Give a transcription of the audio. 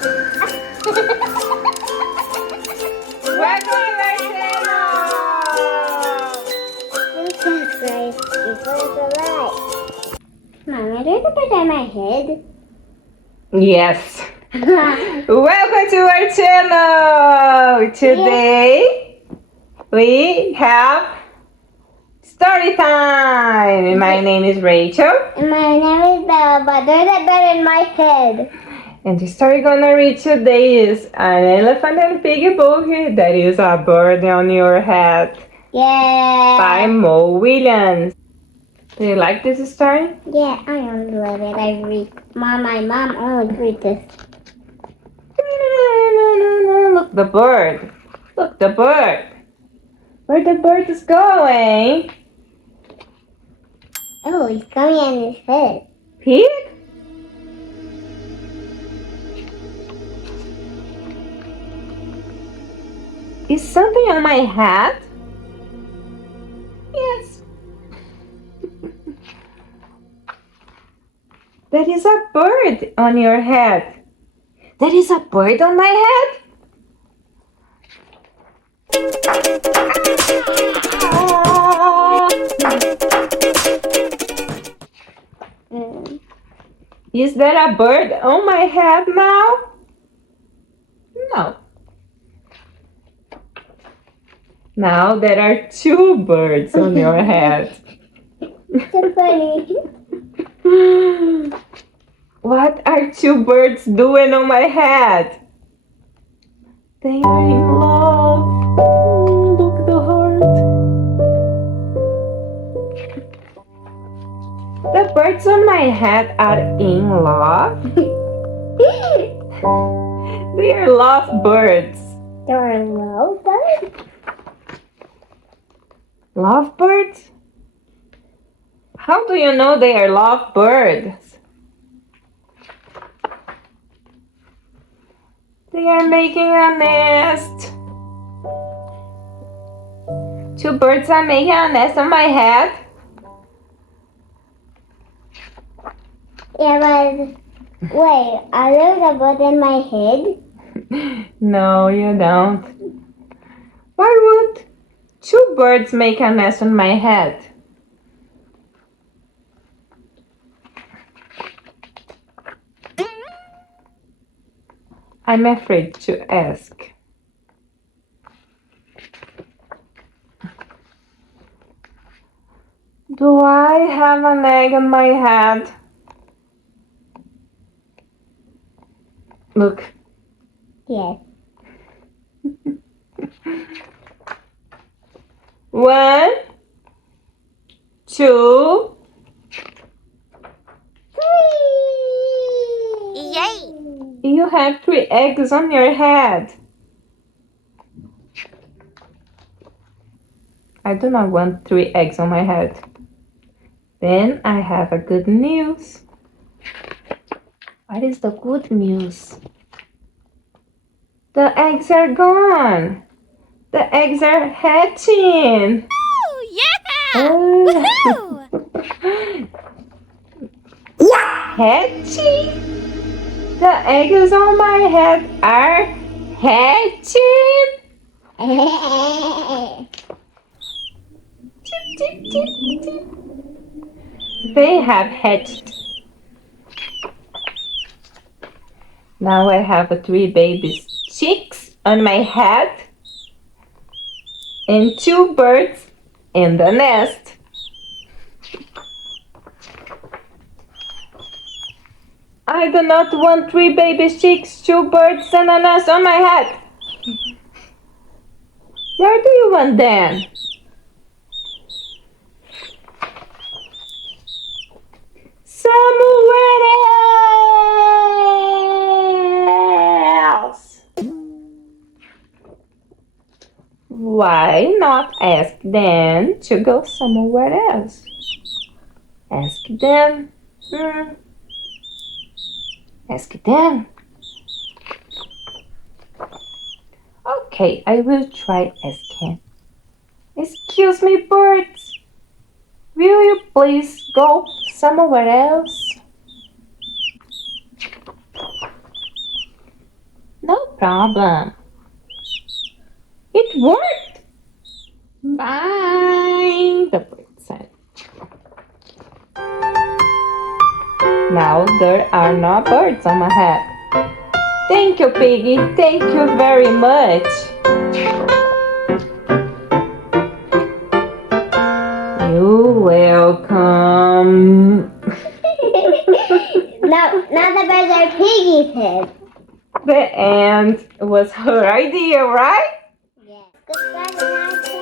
Welcome to our channel! Subscribe before the light. Mama, do you put on my head? Yes. Welcome to our channel! Today we have story time! My name is Rachel. And my name is Bella, but there's a bed in my head. And the story gonna read today is An Elephant and Piggie book that is a bird on your head Yeah. by Mo Willems. Do you like this story? Yeah, I only love it. I read. My mom only read this. Look the bird. Look the bird. Where the bird is going? Oh, he's coming on his head. Pig? Is something on my head? Yes. There is a bird on your head. There is a bird on my head? Is there a bird on my head now? No. Now there are two birds on your head. So funny. What are two birds doing on my head? They are in love. Look the heart. The birds on my head are in love. They are love birds. They're low birds? Love birds? How do you know they are love birds? They are making a nest. Two birds are making a nest on my head. Yeah, but wait, are there a bird in my head? No, you don't. Why would two birds make a nest on my head? I'm afraid to ask. Do I have an egg on my head? Look. Yes. One, two, Yay! you have three eggs on your head. I do not want three eggs on my head. Then I have a good news. What is the good news? The eggs are gone. The eggs are hatching. Oh, yeah! Oh. Woohoo! Hatching? The eggs on my head are hatching. Tip, tip, tip, tip. They have hatched. Now I have three baby chicks on my head and two birds in the nest. I do not want three baby chicks, two birds, and a nest on my head. Where do you want them? Somewhere else. Why not ask them to go somewhere else? Ask them. Ask them. Okay, I will try asking. Excuse me, birds. Will you please go somewhere else? problem. It worked! Bye! The bird said. Now there are no birds on my head. Thank you, Piggy. Thank you very much. You're welcome. Now the birds are Piggy's head. The end was her idea, right? Yes. Subscribe and